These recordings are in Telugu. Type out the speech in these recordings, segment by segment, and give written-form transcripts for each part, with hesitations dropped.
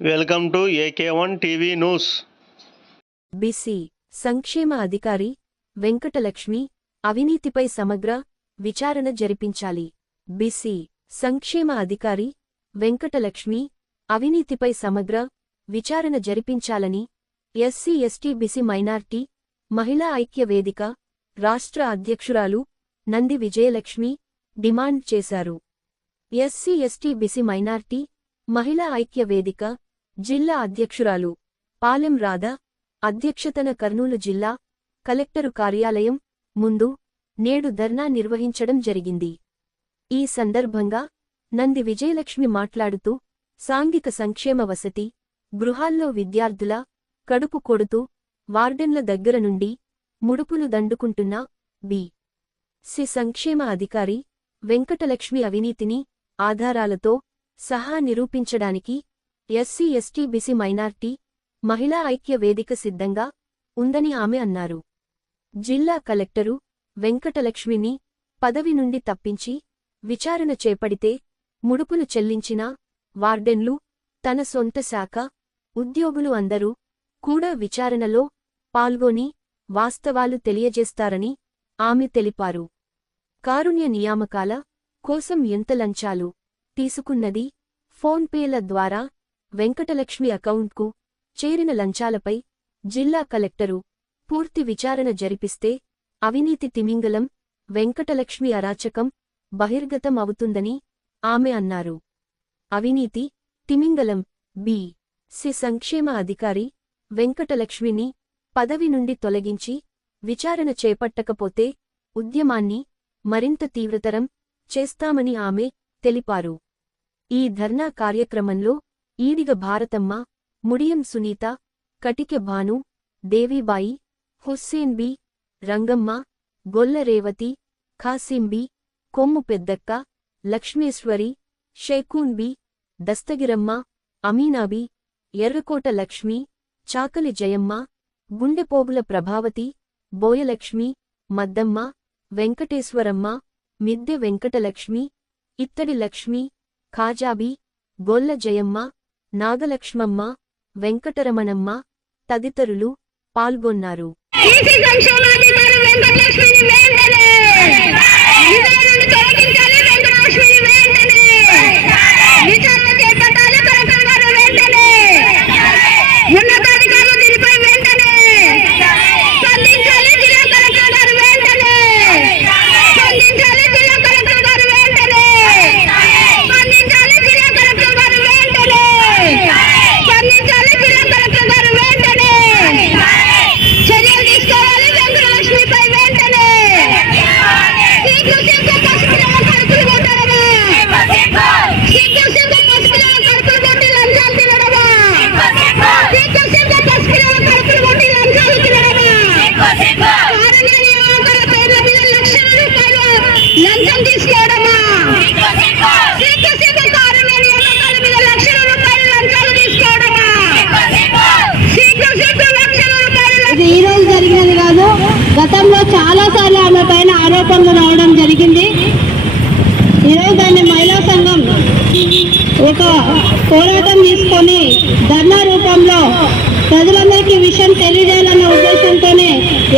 Welcome to AK1 TV news. BC సంక్షేమ అధికారి వెంకటలక్ష్మి అవినీతిపై సమగ్ర విచారణ జరిపించాలి. బీసీ సంక్షేమ అధికారి వెంకటలక్ష్మి అవినీతిపై సమగ్ర విచారణ జరిపించాలని ఎస్సీ ఎస్టీ బీసీ మైనార్టీ మహిళా ఐక్య వేదిక రాష్ట్ర అధ్యక్షురాలు నంది విజయలక్ష్మి డిమాండ్ చేశారు. ఎస్సీ ఎస్టీ బీసీ మైనార్టీ మహిళా ఐక్య వేదిక జిల్లా అధ్యక్షురాలు పాలెం రాధ అధ్యక్షతన కర్నూలు జిల్లా కలెక్టరు కార్యాలయం ముందు నేడు ధర్నా నిర్వహించడం జరిగింది. ఈ సందర్భంగా నంది విజయలక్ష్మి మాట్లాడుతూ సాంఘిక సంక్షేమ వసతి గృహాల్లో విద్యార్థుల కడుపు కొడుతూ వార్డెన్ల దగ్గర నుండి ముడుపులు దండుకుంటున్న బి.సి. సంక్షేమ అధికారి వెంకటలక్ష్మి అవినీతిని ఆధారాలతో సహా నిరూపించడానికి ఎస్సీ ఎస్టీ బీసీ మైనార్టీ మహిళా ఐక్య వేదిక సిద్ధంగా ఉందని ఆమె అన్నారు. జిల్లా కలెక్టరు వెంకటలక్ష్మిని పదవి నుండి తప్పించి విచారణ చేపడితే ముడుపులు చెల్లించిన వార్డెన్లు తన సొంత శాఖ ఉద్యోగులు అందరూ కూడా విచారణలో పాల్గొని వాస్తవాలు తెలియజేస్తారని ఆమె తెలిపారు. కారుణ్య నియామకాల కోసం ఎంత లంచాలు తీసుకున్నది, ఫోన్పేల ద్వారా వెంకటలక్ష్మి అకౌంట్కు చేరిన లంచాలపై జిల్లా కలెక్టరు పూర్తి విచారణ జరిపిస్తే అవినీతి తిమింగలం వెంకటలక్ష్మి అరాచకం బహిర్గతం అవుతుందని ఆమె అన్నారు. అవినీతి తిమింగలం బి.సి. సంక్షేమ అధికారి వెంకటలక్ష్మిని పదవి నుండి తొలగించి విచారణ చేపట్టకపోతే ఉద్యమాన్ని మరింత తీవ్రతరం చేస్తామని ఆమె తెలిపారు. ఈ ధర్నా కార్యక్రమంలో ఈడిగ భారతమ్మ, ముడియం సునీత, కటికె భాను, దేవీబాయి, హుస్సేన్ బి, రంగమ్మ, గొల్ల రేవతి, ఖాసిం బి, కొమ్ము పెద్దక్క, లక్ష్మేశ్వరి, షేఖూన్ బి, దస్తగిరమ్మ, అమీనాబి, ఎర్రకోట లక్ష్మి, చాకలి జయమ్మ, గుండెపోగుల ప్రభావతి, బోయలక్ష్మి, మద్దమ్మ, వెంకటేశ్వరమ్మ, మిద్దె వెంకటలక్ష్మి, ఇత్తడి లక్ష్మి, ఖాజాబి, గొల్ల జయమ్మ, నాగలక్ష్మమ్మ, వెంకటరమణమ్మ తదితరులు పాల్గొన్నారు. ఈ రోజు జరిగినది కాదు, గతంలో చాలా సార్లు ఆమె పైన ఆరోపణలు రావడం జరిగింది. ఈరోజు దాన్ని మహిళా సంఘం ఒక పోరాటం తీసుకొని ధర్నా రూపంలో ప్రజలందరికీ విషయం తెలియజేయాలన్న ఉద్దేశంతోనే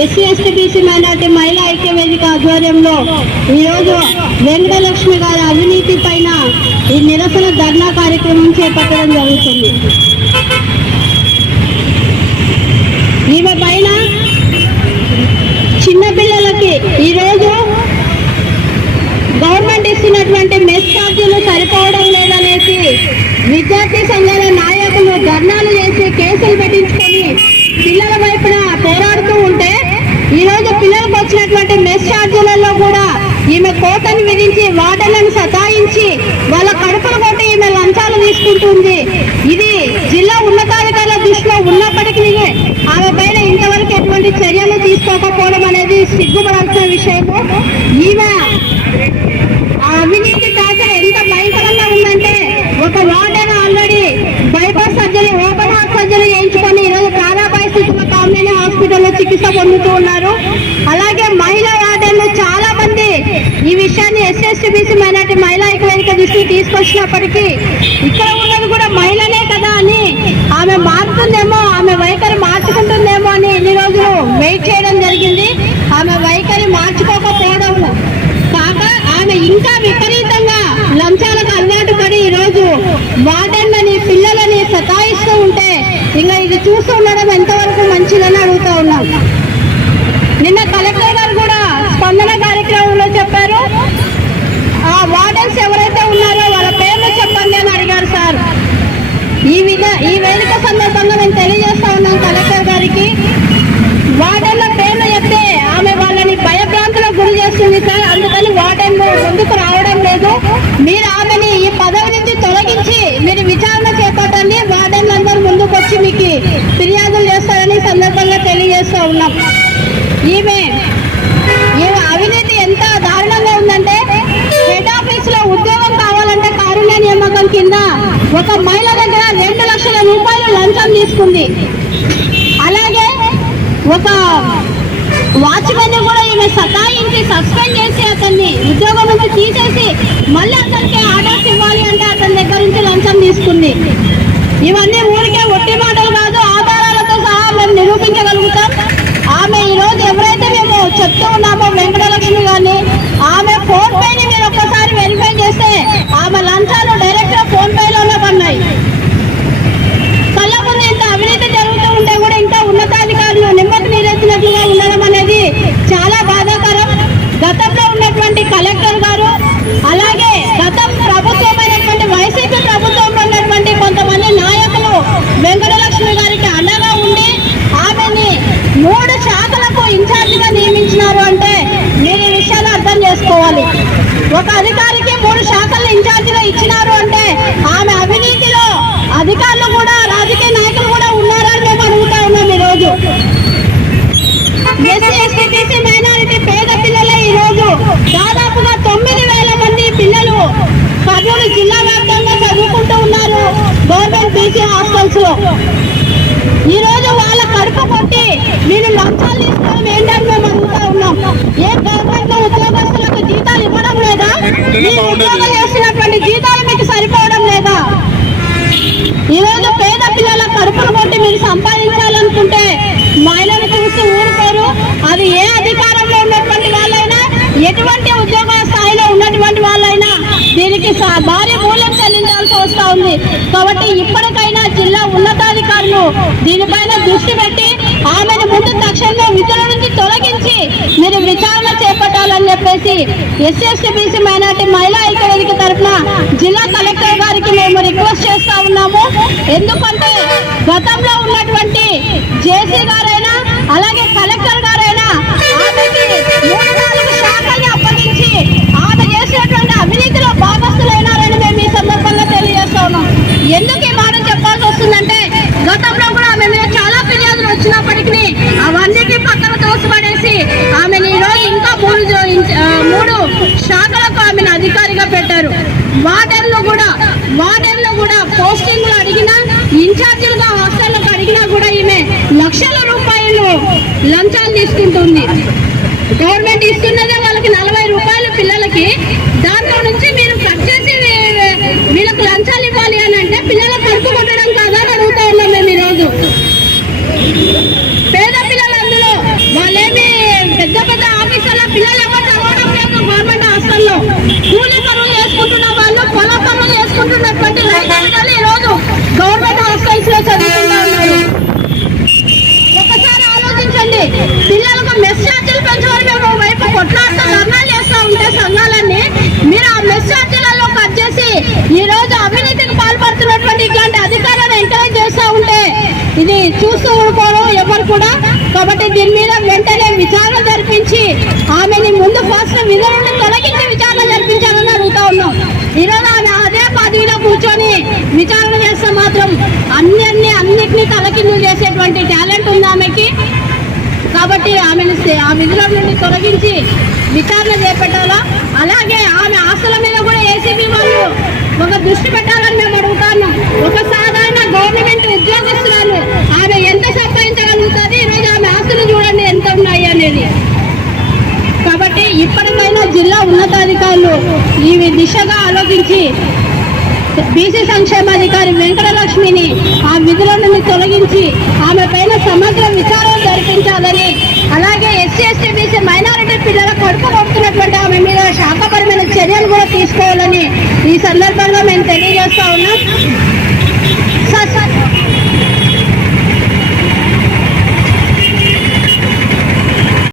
ఎస్సీ ఎస్టీ బీసీ మైనార్టీ మహిళా ఐక్య వేదిక ఆధ్వర్యంలో ఈరోజు వెంకటలక్ష్మి గారి అవినీతి పైన ఈ నిరసన ధర్నా కార్యక్రమం చేపట్టడం జరుగుతుంది. ఈమె పైన చిన్నపిల్లలకి ఈరోజు గవర్నమెంట్ ఇస్తున్నటువంటి మెస్ ఛార్జీలు సరిపోవడం లేదనేసి విద్యార్థి సంఘాల నాయకులు ధర్నాలు చేసి కేసులు పెట్టించుకొని పిల్లల వైపున పోరాడుతూ ఉంటే ఈరోజు పిల్లలకు వచ్చినటువంటి మెస్ ఛార్జీలలో కూడా ఈమె కోతను విధించి వార్డెన్లను సతాయించి వాళ్ళ కడుపులు కొట్టి ఈమె లంచాలు తీసుకుంటుంది. ఇది జిల్లా ఉన్నతాధికారుల దృష్టిలో ఉన్నప్పటికీ ఆమె పైన ఇంతవరకు ఎటువంటి చర్యలు తీసుకోకపోవడం అనేది సిగ్గుపడాల్సిన విషయము. ఈమె అవినీతి టార్చర్ ఎంత భయంకరంగా ఉందంటే ఒక warden already bypass surgery, open heart surgery చేయించుకొని ఈరోజు ప్రాణాపాయ స్థితిలో కామినేని హాస్పిటల్లో చికిత్స పొందుతూ ఉన్నారు. అలాగే మహిళా వార్డెన్లు చాలా మంది ఈ విషయాన్ని ఎస్సీ ఎస్టీ బీసీ మైనార్టీ మహిళా ఐక్య వేదిక దృష్టికి తీసుకొచ్చినప్పటికీ ఇక్కడ ఉన్నది కూడా మహిళనే కదా అని చూస్తూ ఉండడం ఎంతవరకు మంచిదని అడుగుతా ఉన్నాం. నిన్న కలెక్టర్ గారు కూడా స్పందన కార్యక్రమంలో చెప్పారు, ఆ వార్డెన్స్ ఎవరైతే ఉన్నారో వాళ్ళ పేర్లు చెప్పండి అని అడిగారు సార్. ఈ వేదిక సందర్భంగా మేము తెలియజేస్తా ఉన్నాం కలెక్టర్ గారికి, వార్డెన్ల పేర్లు చెప్తే ఆమె వాళ్ళని భయభ్రాంతులకు గురి చేస్తుంది సార్. అందుకని వార్డెన్లు ముందుకు రావడం లేదు. మీరు ఆమెని ఈ పదవి నుంచి తొలగించి మీరు విచారణ చేపట్టండి. వార్డెన్లందరూ ముందుకు వచ్చి మీకు ఫిర్యాదులు చేస్తారని సందర్భంగా తెలియజేస్తా ఉన్నాం. ఈమె అవినీతి ఎంత దారుణంగా ఉందంటే, హెడ్ ఆఫీస్ లో ఉద్యోగం కావాలంటే కారుణ్య నియామకం కింద ఒక మహిళ దగ్గర 2 లక్షల రూపాయలు లంచం తీసుకుంది. అలాగే ఒక వాచ్మెన్ కూడా ఈమె సతాయించి సస్పెండ్ చేసి అతన్ని ఉద్యోగం నుంచి తీసేసి మళ్ళీ అతనికి ఆర్డర్స్ ఇవ్వాలి అంటే అతని దగ్గర నుంచి లంచం తీసుకుంది. ఇవన్నీ ఊరికే ఒట్టి మాటలు కాదు, ఆధారాలతో సహా మేము నిరూపించగలుగుతాం. ఆమె ఈరోజు ఎవరైతే మేము చెప్తూ ఉన్నామో వెంకటలక్ష్మి గారిని, ఆమె ఫోన్ పేని మీరు ఒక్కసారి వెరిఫై చేస్తే ఆమె లంచాలు డైరెక్ట్ గా ఫోన్ పేలోనే పడినాయి. కళ్ళ ముందు ఇంత అవినీతి జరుగుతూ ఉంటే కూడా ఇంకా ఉన్నతాధికారులు నిమ్మకు నీరెత్తినట్లుగా ఉండడం అనేది చాలా బాధాకరం. గతంలో ఉన్నటువంటి కలెక్టర్ గారు, అలాగే గతం ప్రభుత్వమైనటువంటి వైసీపీ ప్రభుత్వంలో ఉన్నటువంటి కొంతమంది నాయకులు వెంకటలక్ష్మి గారికి అండగా ఉండి ఆమెని 3 శాఖలకు ఇన్ఛార్జిగా నియమించినారు అంటే మీరు ఈ విషయాలు అర్థం చేసుకోవాలి. ఒక అధికారికి 3 శాఖలు ఇన్ఛార్జిగా ఇచ్చినారు అంటే ఆమె అవినీతిలో అధికారులు కూడా రాజకీయ నాయకులు కూడా ఉన్నారని మేము అడుగుతా ఉన్నాం. ఈరోజు ఎస్సీ ఎస్టీ బీసీ మైనారిటీ పేద పిల్లలే ఈరోజు దాదాపుగా 9,000 మంది పిల్లలు కర్నూలు జిల్లా వ్యాప్తంగా చదువుకుంటూ ఉన్నారు గవర్నమెంట్ బీసీ హాస్టల్స్ లో. ఈ రోజు వాళ్ళ కడుపు కొట్టి మీరు లంచాలు తీసుకోవడం ఏంటని మేము అడుగుతా ఉన్నాం. ఏ గవర్నమెంట్ ఉద్యోగస్తులకు జీతాలు ఇవ్వడం లేదా? మీరు ఉద్యోగం చేస్తున్నటువంటి జీతాలు మీకు సరిపోవడం లేదా? ఈ రోజు పేద పిల్లల కడుపులు కొట్టి మీరు సంపాదించాలనుకుంటే మహిళలు చూసి ఊరుకోరు. అది ఏ అధికారంలో ఉన్నటువంటి వాళ్ళైనా, ఎటువంటి ఉద్యోగ స్థాయిలో ఉన్నటువంటి వాళ్ళైనా దీనికి భారీ మూల్యం చెల్లించాల్సి వస్తా ఉంది. కాబట్టి ఇప్పటికైనా జిల్లా ఉన్నతాధికారులు దీనిపైన దృష్టి పెట్టి ఆమెను ముందు తక్షణంలో విధుల నుంచి తొలగించి మీరు విచారణ చేపట్టాలని చెప్పేసి ఎస్సీ ఎస్టీ బీసీ మైనార్టీ మహిళా ఐక్యవేదిక తరఫున జిల్లా కలెక్టర్ గారికి మేము రిక్వెస్ట్ చేస్తా ఉన్నాము. ఎందుకంటే గతంలో ఉన్నటువంటి జేసీ గారైనా అలాగే కలెక్టర్ గారైనా ఆమెకి 3-4 శాఖల్ని అప్పగించి ఆమె చేసినటువంటి అవినీతిలో భాగస్తులైనారని మేము ఈ సందర్భంగా తెలియజేస్తా ఉన్నాం. ఎందుకు ఈ మాట చెప్పాల్సి వస్తుందంటే, గతంలో కూడా ఆమె మీద చాలా ఫిర్యాదులు వచ్చినప్పటికీ అవన్నిటి పక్కన తోసిపడేసి ఆమెను ఈరోజు ఇంకా 3 శాఖలకు ఆమెను అధికారిగా పెట్టారు. వార్డెన్లు కూడా పోస్టింగ్లు అడిగినా, ఇన్ఛార్జీలుగా హాస్టళ్లకు అడిగినా కూడా ఈమె లక్షల రూపాయలు లంచాలు తీసుకుంటుంది. గవర్నమెంట్ ఇస్తున్నదే వాళ్ళకి 40 రూపాయలు పిల్లలకి, దాంట్లో నుంచి మీరు కట్ చేసి వీళ్ళకి లంచాలు ఇవ్వాలి అని అంటే పిల్లల కడుపు కొట్టడం కాదా అని అడుగుతా ఉన్నాం మేము ఈరోజు. పేద పిల్లలు అందులో వాళ్ళేమి పెద్ద పెద్ద ఆఫీసర్ల పిల్లలు ఎవరు చదవడం లేదు. గవర్నమెంట్ హాస్టల్లో కూలీ పనులు చేసుకుంటున్న వాళ్ళు, పొల పనులు చేసుకుంటున్నటువంటి రైతు పిల్లలు ఈరోజు గవర్నమెంట్ హాస్టల్స్ లో చదువుకుంటూ ఉన్నారు. ఒకసారి ఆలోచించండి. పిల్లలకు మెస్ ఛార్జీలు పెంచమని మేము వైపు కొట్లాడుతూ ధర్నాలు చేస్తూ ఉంటే సంఘాలన్నీ, మీరు ఆ మెస్ ఛార్జీలలో కట్ చేసి ఈ రోజు అవినీతికి పాల్పడుతున్నటువంటి ఇట్లాంటి అధికారులను ఎంకరేజ్ చేస్తూ ఉంటే ఇది చూస్తూ ఊరుకోరు ఎవరు కూడా. కాబట్టి దీని మీద వెంటనే విచారణ జరిపించి ఆమెని ముందు ఫస్ట్ విధుల నుండి తొలగించి విచారణ జరిపించాలని అడుగుతా ఉన్నాం. ఈరోజు ఆమె అదే పదవిలో కూర్చొని విచారణ చేస్తే మాత్రం అన్నిటినీ తలకిందులు చేసేటువంటి టాలెంట్ ఉంది ఆమెకి. కాబట్టి ఆమెను ఆ విధుల నుండి తొలగించి విచారణ చేపట్టాలా. అలాగే ఆమె ఆస్తుల మీద కూడా ఏసీబీ వాళ్ళు ఒక దృష్టి పెట్టాలని మేము అడుగుతాను. ఒక సాధారణ గవర్నమెంట్ ఉద్యోగస్తురాలు ఆమె ఎంత సంపాదించగలుగుతుంది, ఈరోజు ఆమె ఆస్తులు చూడండి ఎంత ఉన్నాయి అనేది. కాబట్టి ఇప్పటికైనా జిల్లా ఉన్నతాధికారులు ఈ దిశగా ఆలోచించి బీసీ సంక్షేమాధికారి వెంకటలక్ష్మిని ఆ విధుల నుండి తొలగించి ఆమె పైన సమగ్ర విచారణ జరిపించాలని, అలాగే ఎస్సీ ఎస్టీ బీసీ మైనారిటీ పిల్లల కడుపు కొడుతున్నటువంటి ఆమె మీద శాఖపరమైన చర్యలు కూడా తీసుకోవాలని ఈ సందర్భంగా మేము తెలియజేస్తా ఉన్నాం.